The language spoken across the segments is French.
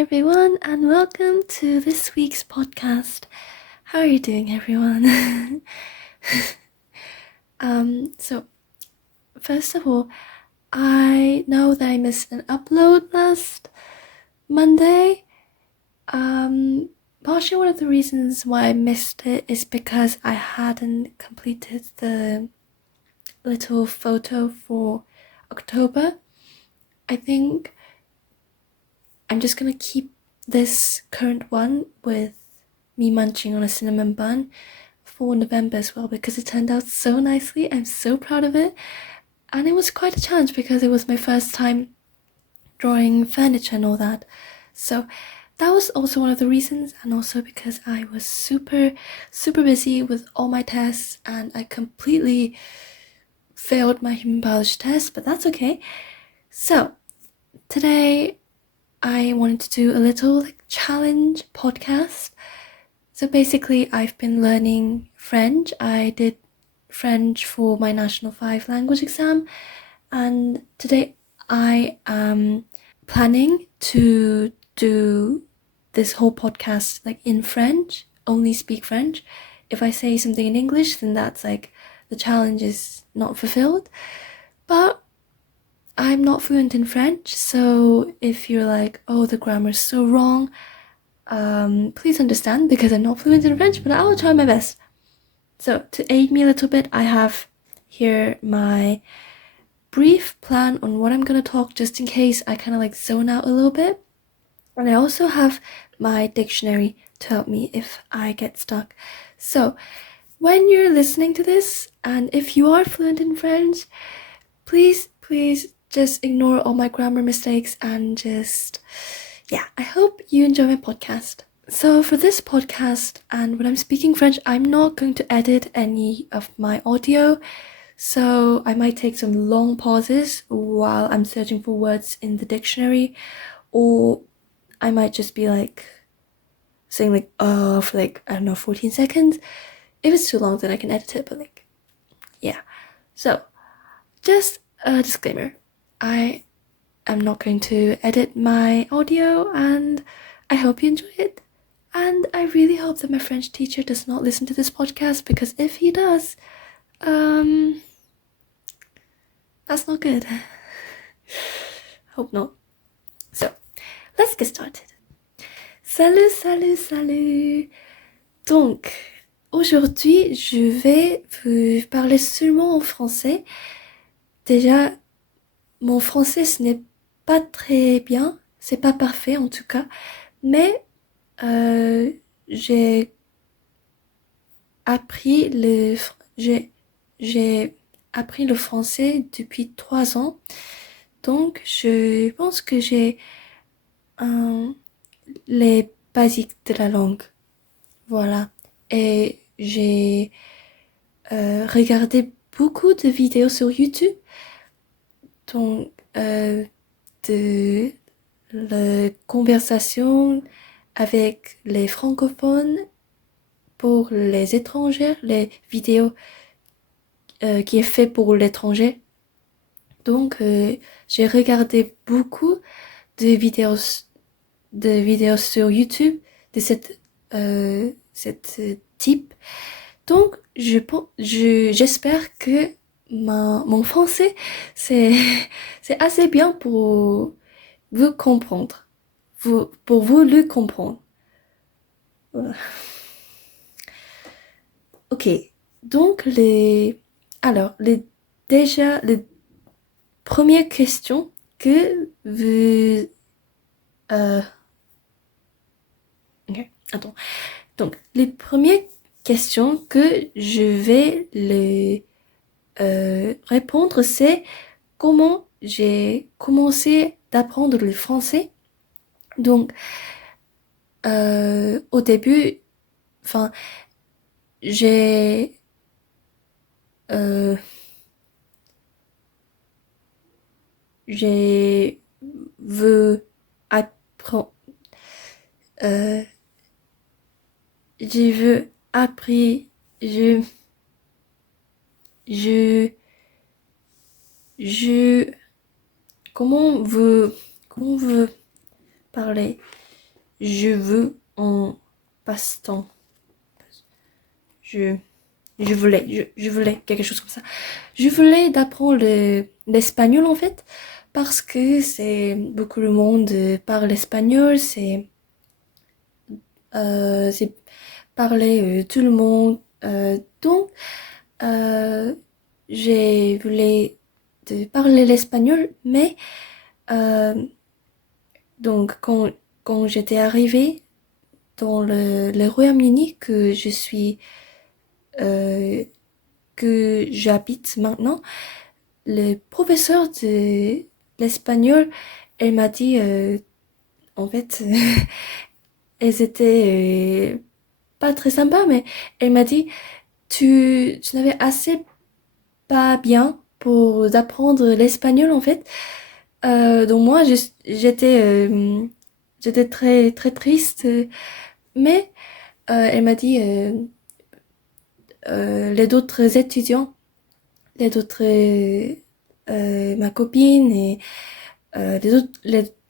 everyone, and welcome to this week's podcast. How are you doing, everyone? So first of all, I know that I missed an upload last Monday. Partially one of the reasons why I missed it is because I hadn't completed the little photo for October. I think I'm just gonna keep this current one with me munching on a cinnamon bun for November as well, because it turned out so nicely. I'm so proud of it, and it was quite a challenge because it was my first time drawing furniture and all that, so that was also one of the reasons, and also because I was super busy with all my tests and I completely failed my human biology test, but that's okay. So today I wanted to do a little challenge podcast. So basically, I've been learning French. I did French for my National 5 language exam, and today I am planning to do this whole podcast in French, only speak French. If I say something in English, then that's the challenge is not fulfilled. But I'm not fluent in French, so if you're like, oh, the grammar's so wrong, please understand, because I'm not fluent in French, but I will try my best. So to aid me a little bit, I have here my brief plan on what I'm gonna talk, just in case I kind of zone out a little bit. And I also have my dictionary to help me if I get stuck. So when you're listening to this, and if you are fluent in French, please just ignore all my grammar mistakes and just, I hope you enjoy my podcast. So for this podcast, and when I'm speaking French, I'm not going to edit any of my audio, so I might take some long pauses while I'm searching for words in the dictionary, or I might just be saying for I don't know, 14 seconds. If it's too long, then I can edit it, but So just a disclaimer, I am not going to edit my audio, and I hope you enjoy it. And I really hope that my French teacher does not listen to this podcast, because if he does, that's not good. Hope not. So, let's get started. Salut. Donc, aujourd'hui, je vais vous parler seulement en français. Déjà, mon français, ce n'est pas très bien, c'est pas parfait en tout cas, mais j'ai appris le français depuis 3 ans, donc je pense que j'ai les basiques de la langue. Voilà. Et j'ai regardé beaucoup de vidéos sur YouTube, donc de la conversation avec les francophones pour les étrangers, les vidéos qui est fait pour l'étranger. Donc j'ai regardé beaucoup de vidéos sur YouTube de cette type. Donc j'espère que mon français c'est assez bien pour vous comprendre, pour vous le comprendre. Ok, donc déjà les premières questions que vous donc les premières questions que je vais répondre, c'est comment j'ai commencé d'apprendre le français. Donc au début, j'ai veux apprendre comment vous parlez je veux en passe-temps. Je, je voulais quelque chose comme ça. Je voulais d'apprendre l'espagnol en fait, parce que c'est beaucoup le monde parle espagnol, c'est parler tout le monde. Donc, euh, j'ai voulu de parler l'espagnol, mais euh, donc quand j'étais arrivée dans le Royaume-Uni euh, que j'habite maintenant, le professeur de l'espagnol, elle m'a dit en fait elles étaient pas très sympas, mais elle m'a dit tu n'avais assez pas bien pour apprendre l'espagnol en fait. Donc moi j'étais très très triste, mais elle m'a dit les autres étudiants, ma copine et les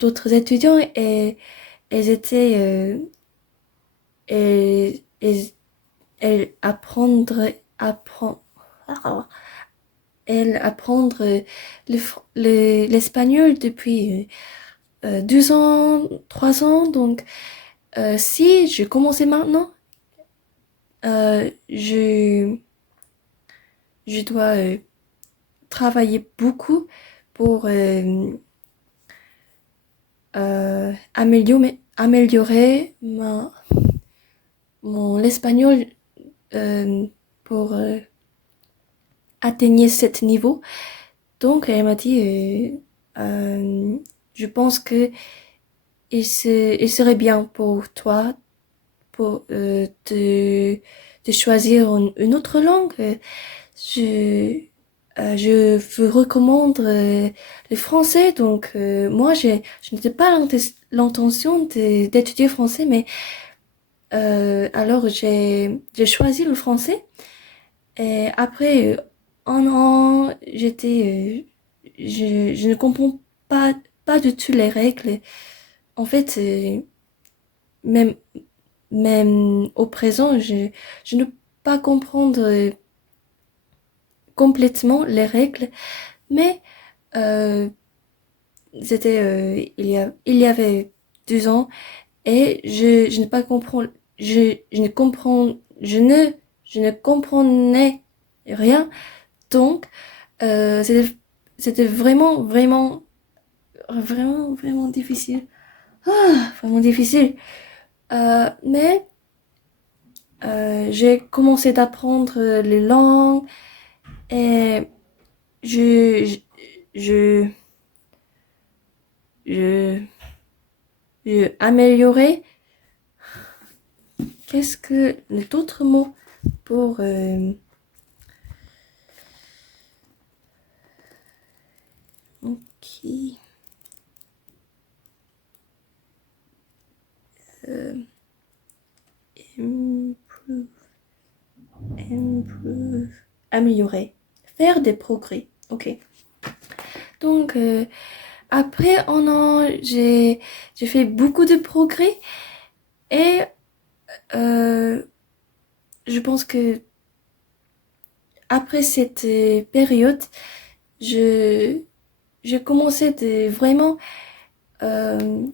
autres étudiants, et elles étaient elles, elles apprendre l'espagnol depuis 2 ans, 3 ans. Donc, si je commençais maintenant, euh, je, je dois travailler beaucoup pour améliorer mon espagnol euh, pour atteindre cet niveau. Donc, elle m'a dit, je pense que il serait bien pour toi pour de choisir une autre langue. Je, je vous recommande le français. Donc, moi, je n'étais pas l'intention d'étudier français, mais alors j'ai choisi le français. Et après un an, je ne comprends pas du tout les règles. En fait, même, même au présent, je ne peux pas comprendre complètement les règles, mais euh, il y avait 2 ans, et je ne pas comprends, je ne comprends, je ne comprenais rien. Donc, c'était vraiment, vraiment, vraiment, vraiment difficile. Vraiment difficile. Mais j'ai commencé d'apprendre les langues, et je, je, je, je améliorais. Qu'est-ce que d'autres mots pour ok, euh, improve, improve, améliorer, faire des progrès. Ok. Donc après un an, j'ai fait beaucoup de progrès, et euh, je pense que après cette période, je j'ai commencé de vraiment euh,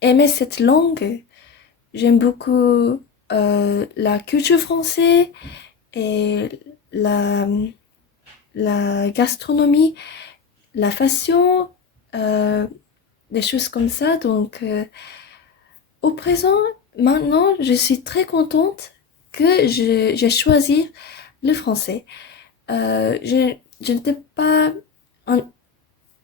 aimer cette langue. J'aime beaucoup la culture française et la, la gastronomie, la fashion, euh, des choses comme ça. Donc, au présent, maintenant, je suis très contente que j'ai choisi le français. Je n'étais pas en,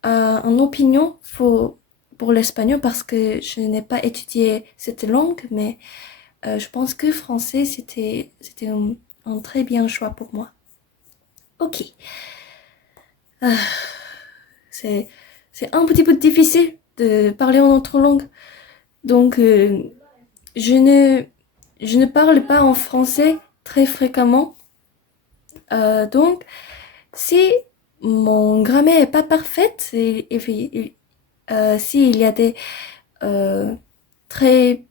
en opinion pour l'espagnol, parce que je n'ai pas étudié cette langue, mais je pense que français, c'était un très bien choix pour moi. Ok. Ah, c'est, c'est un petit peu difficile de parler en autre langue. Donc, je ne, je ne parle pas en français très fréquemment. Donc, si mon grammaire est pas parfaite, s'il y a des euh, très,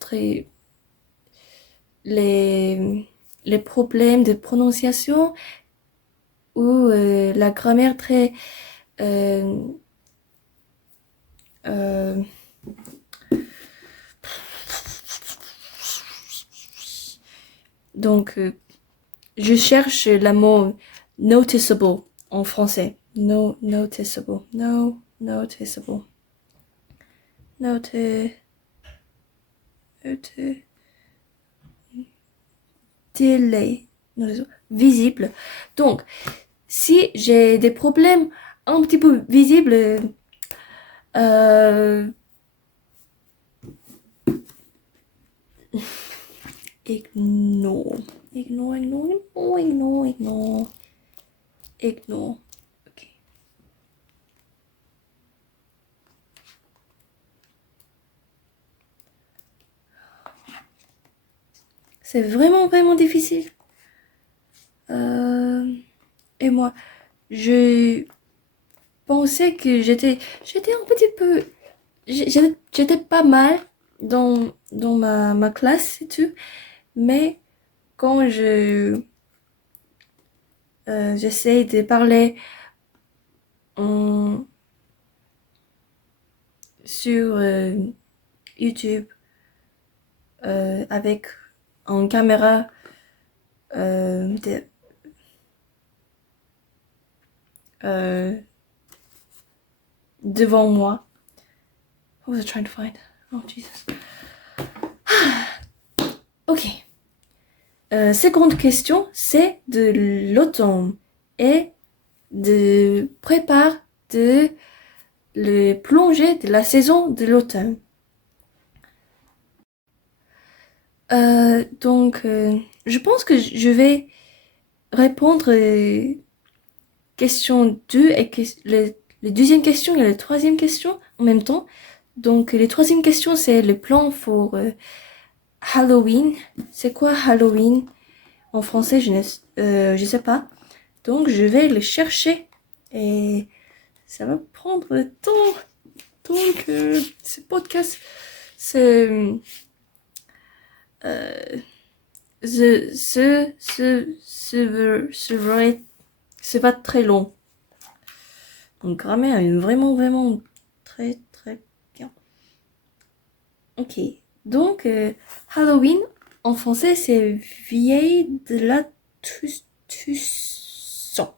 très les problèmes de prononciation ou la grammaire très euh, euh, donc je cherche le mot noticeable en français. No, noticeable. No, noticeable. Note, note, delay. Visible. Donc, si j'ai des problèmes un petit peu visibles, euh, ignore. Ignore, ignore, ignore, ignore, ignore. Ignore. Ok. C'est vraiment, vraiment difficile. Et moi, je pensais que j'étais un petit peu, j'étais pas mal dans ma classe et tout, mais quand j'essaie de parler en, sur YouTube avec une caméra de, euh, devant moi. What was I trying to find? Oh Jesus. Ok. Seconde question, c'est de l'automne et de prépare de le plongée de la saison de l'automne. Donc, je pense que je vais répondre question 2 et les deuxième question et la troisième question en même temps. Donc, les troisième questions, c'est le plan pour Halloween. C'est quoi Halloween? En français, je sais pas. Donc, je vais le chercher et ça va prendre le temps. Donc, ce podcast, c'est c'est pas très long. Donc, grammaire est vraiment, vraiment très, très bien. Ok. Donc, Halloween, en français, c'est vieille de la Toussaint.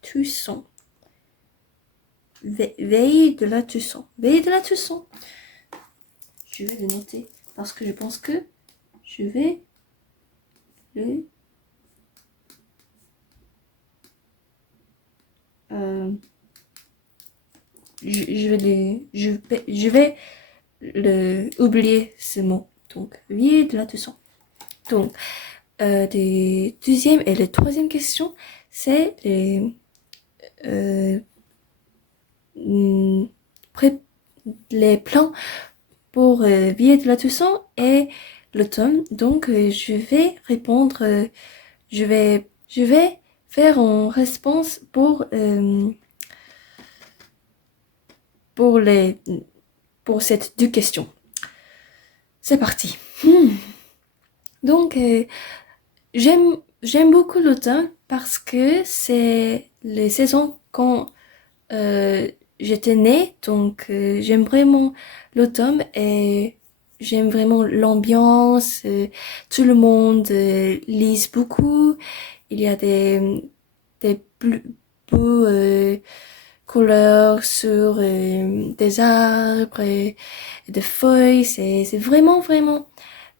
Toussaint. Veille de la Toussaint. Veille de la Toussaint. Je vais le noter parce que je pense que je vais le... je vais oublier ce mot. Donc, veille de la Toussaint. Donc, des deuxième et la troisième question, c'est euh, les plans pour billet de la Toussaint et l'automne. Donc, je vais répondre, je vais faire en réponse pour les, pour cette deux questions. C'est parti. Donc, j'aime beaucoup l'automne parce que c'est les saisons quand j'étais née, donc j'aime vraiment l'automne et j'aime vraiment l'ambiance. Tout le monde lise beaucoup. Il y a des beaux couleurs sur des arbres et des feuilles. C'est vraiment, vraiment...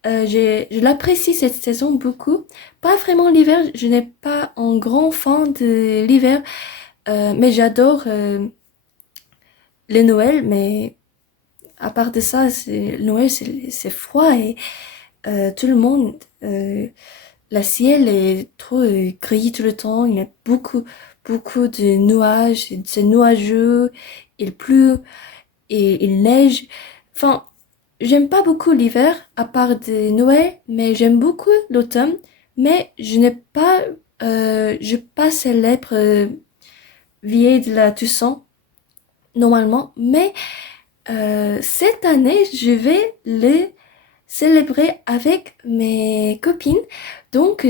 je l'apprécie cette saison beaucoup. Pas vraiment l'hiver, je n'ai pas un grand fan de l'hiver, mais j'adore le Noël, mais à part de ça, Noël, c'est froid et tout le monde, la ciel est trop gris tout le temps. Il y a beaucoup, beaucoup de nuages, c'est nuageux, il pleut et il neige. Enfin, j'aime pas beaucoup l'hiver, à part de Noël, mais j'aime beaucoup l'automne. Mais je pas célèbre vieille de la Toussaint normalement, mais Cette année, je vais le célébrer avec mes copines. Donc,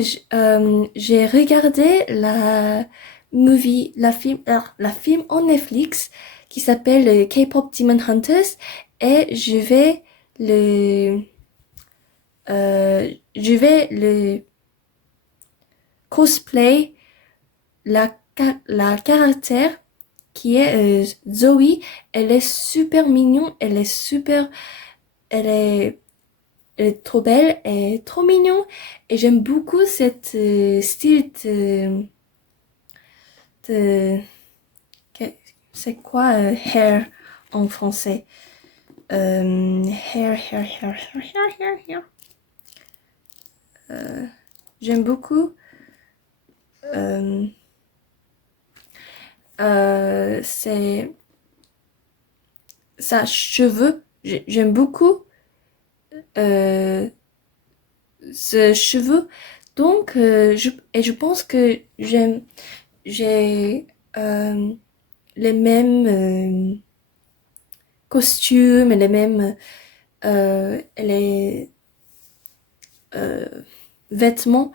j'ai regardé la film en Netflix qui s'appelle K-pop Demon Hunters et le, je vais le cosplay la caractère qui est Zoe. Elle est super mignonne, elle est, elle est trop belle, elle est trop mignonne et j'aime beaucoup cette style de c'est quoi hair en français? Hair. J'aime beaucoup c'est sa cheveux. J'aime beaucoup ce cheveu. Donc, je pense que j'ai les mêmes costumes, les mêmes les vêtements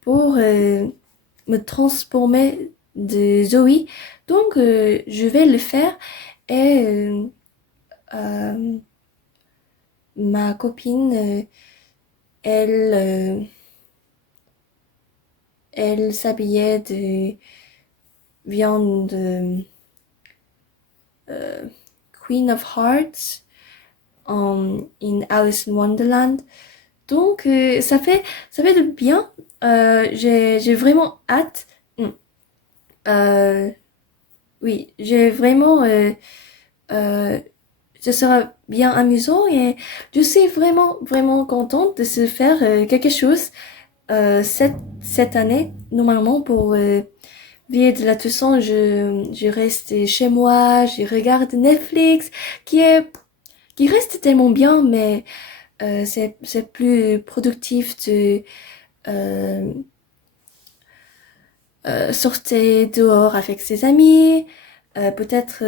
pour me transformer de Zoe. Donc, je vais le faire et ma copine, elle, elle s'habillait de viande Queen of Hearts in Alice in Wonderland. Donc, ça fait de bien. J'ai vraiment hâte. Euh, oui, j'ai vraiment ce sera bien amusant et je suis vraiment contente de se faire quelque chose cette année. Normalement, pour Vie de la Toussaint, je reste chez moi, je regarde Netflix, qui reste tellement bien, mais c'est plus productif de euh, sortir dehors avec ses amis, peut-être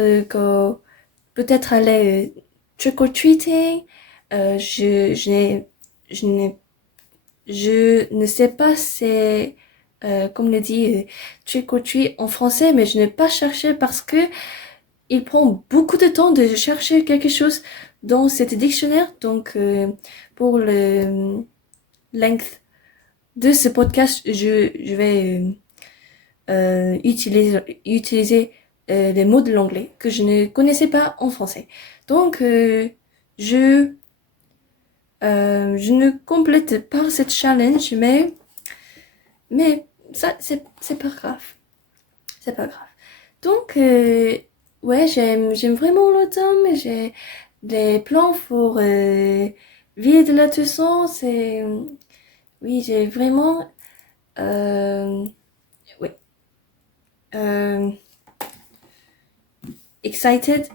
aller trick-or-treating. Je n'ai, je ne sais pas c'est, comme le dit trick-or-treat en français, mais je n'ai pas cherché parce que il prend beaucoup de temps de chercher quelque chose dans cet dictionnaire. Donc, pour le length de ce podcast, je vais utiliser les mots de l'anglais que je ne connaissais pas en français. Donc, je ne complète pas cette challenge, mais ça, c'est pas grave. C'est pas grave. Donc, ouais, j'aime vraiment l'automne. J'ai des plans pour Vie de la Toussaint. Oui, j'ai vraiment, ouais, euh, excited.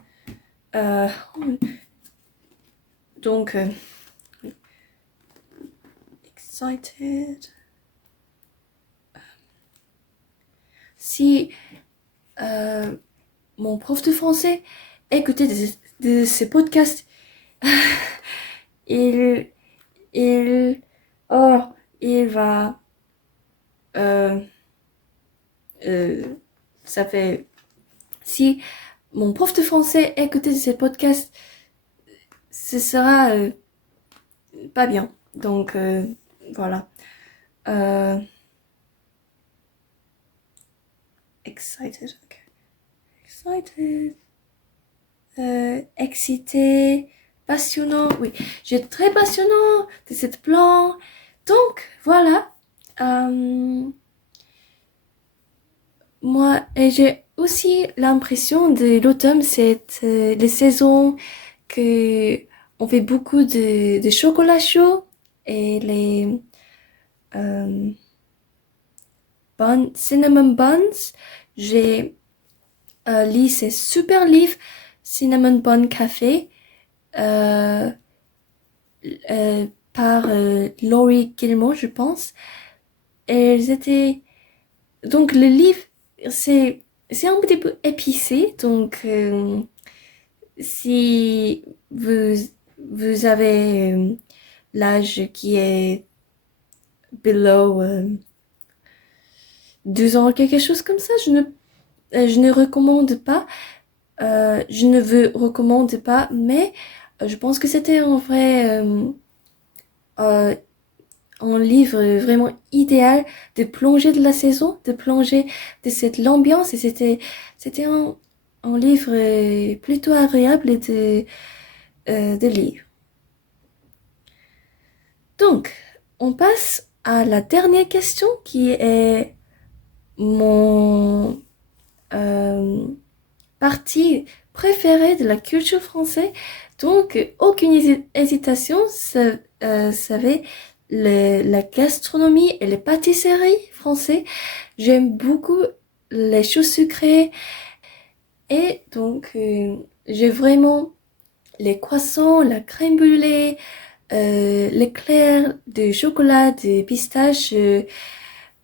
Euh, donc, excited. Si mon prof de français écoutait de ces podcasts, il, il, oh, il va, euh, ça fait, si mon prof de français écoutait ces podcasts, ce sera pas bien. Donc, voilà. Euh, excited, okay. Excited. Excité, passionnant. Oui, j'ai très passionnant de cette plan. Donc, voilà. Moi, et j'ai aussi l'impression de l'automne, c'est les saisons que on fait beaucoup de chocolat chaud et les euh, cinnamon buns. J'ai lu ces super livres Cinnamon Bun Café euh, par Laurie Gilmore, je pense. Et elles étaient donc le livre c'est un petit peu épicé donc si vous avez l'âge qui est below 12 ans, quelque chose comme ça, je ne recommande pas. Je ne vous recommande pas, mais je pense que c'était en vrai euh, un livre vraiment idéal de plonger de la saison, de plonger de cette l'ambiance et c'était un livre plutôt agréable de lire. Donc, on passe à la dernière question qui est mon partie préférée de la culture française. Donc, aucune hésitation, savez, la gastronomie et les pâtisseries françaises. J'aime beaucoup les choses sucrées et donc j'ai vraiment les croissants, la crème brûlée, l'éclair de chocolat, de pistache.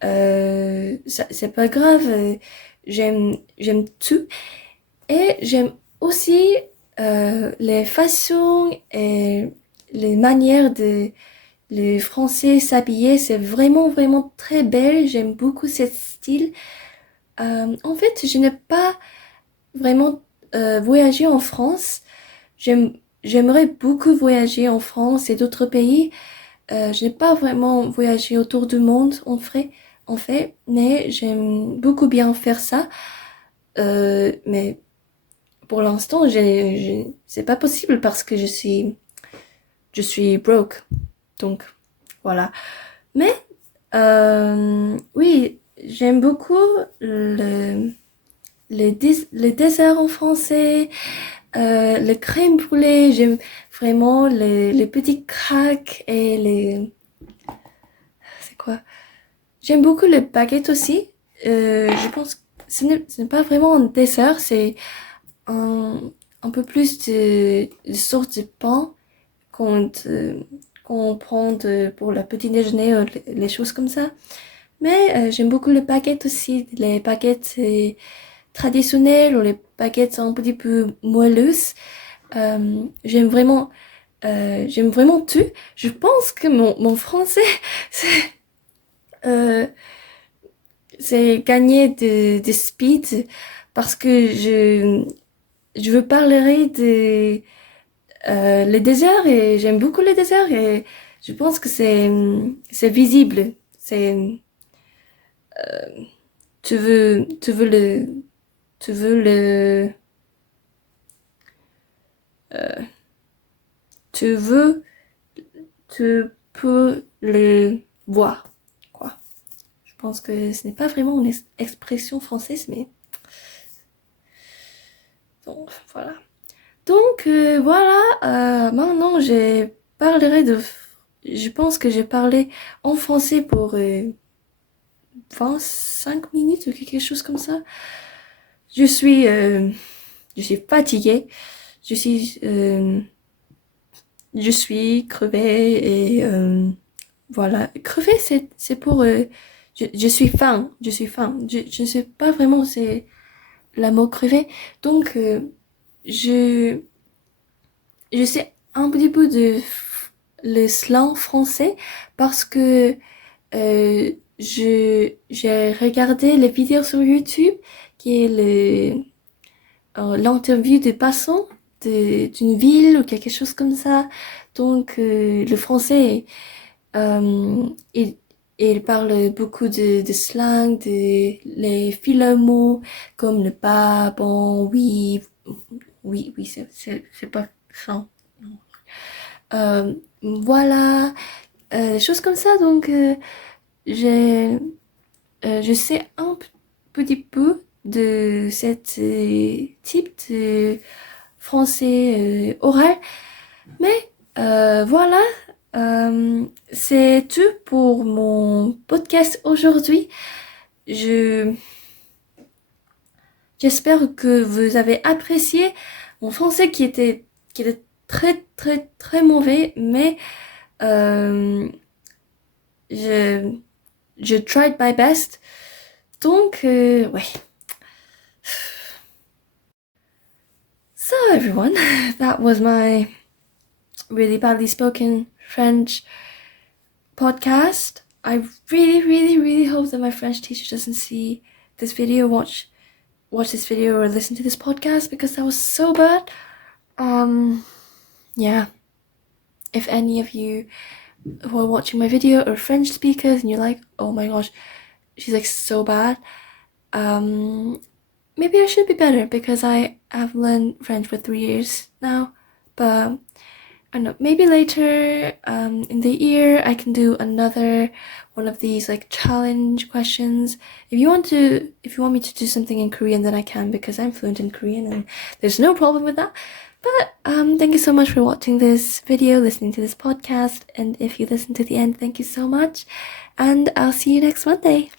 C'est pas grave, j'aime tout. Et j'aime aussi les façons et les manières de les Français s'habiller. C'est vraiment, vraiment très belle. J'aime beaucoup ce style. En fait, je n'ai pas vraiment voyagé en France. J'aimerais beaucoup voyager en France et d'autres pays. Je n'ai pas vraiment voyagé autour du monde en fait, mais j'aime beaucoup bien faire ça. Mais pour l'instant, c'est pas possible parce que je suis broke. Donc, voilà. Mais, oui, j'aime beaucoup les desserts en français, le crème brûlée. J'aime vraiment les petits cracks et c'est quoi? J'aime beaucoup les baguettes aussi. Je pense que ce n'est pas vraiment un dessert, c'est un, un peu plus de sorte de pain qu'on te- qu'on prend pour le petit déjeuner, les choses comme ça. Mais j'aime beaucoup les baguettes aussi, les baguettes traditionnelles ou les baguettes un petit peu moelleuses. J'aime vraiment tout. Je pense que mon français, c'est euh, c'est gagné de speed parce que je veux parler de les déserts et j'aime beaucoup les déserts et je pense que c'est visible. C'est tu veux tu veux le tu veux tu peux le voir quoi. Je pense que ce n'est pas vraiment une expression française mais donc voilà. Donc voilà, maintenant je pense que j'ai parlé en français pour 25 minutes ou quelque chose comme ça. Je suis, euh, je suis fatiguée, je suis, euh, je suis crevée et voilà. Crevée, c'est pour, je suis faim, je suis faim. Je ne sais pas vraiment c'est la mot crever. Donc je, je sais un petit peu de le slang français parce que j'ai regardé les vidéos sur YouTube qui est l'interview des passants d'une ville ou quelque chose comme ça. Donc le français, euh, il, il parle beaucoup de slang, de les filler mots comme le pas, bon, oui, oui, c'est pas ça. Voilà, des choses comme ça. Donc j'ai je sais un petit peu de cet type de français oral, mais voilà, c'est tout pour mon podcast aujourd'hui. Je J'espère que vous avez apprécié mon français qui était très très très mauvais, mais euh, je je tried my best. Donc ouais. So everyone, that was my really badly spoken French podcast. I really hope that my French teacher doesn't see this video, watch this video or listen to this podcast, because that was so bad. Yeah. If any of you who are watching my video are French speakers and you're like, oh my gosh, she's like so bad, maybe I should be better, because I have learned French for 3 years now. But I don't know, maybe later in the year I can do another one of these like challenge questions. If you want me to do something in Korean, then I can, because I'm fluent in Korean and there's no problem with that. But thank you so much for watching this video, listening to this podcast, and if you listen to the end, thank you so much, and I'll see you next Monday.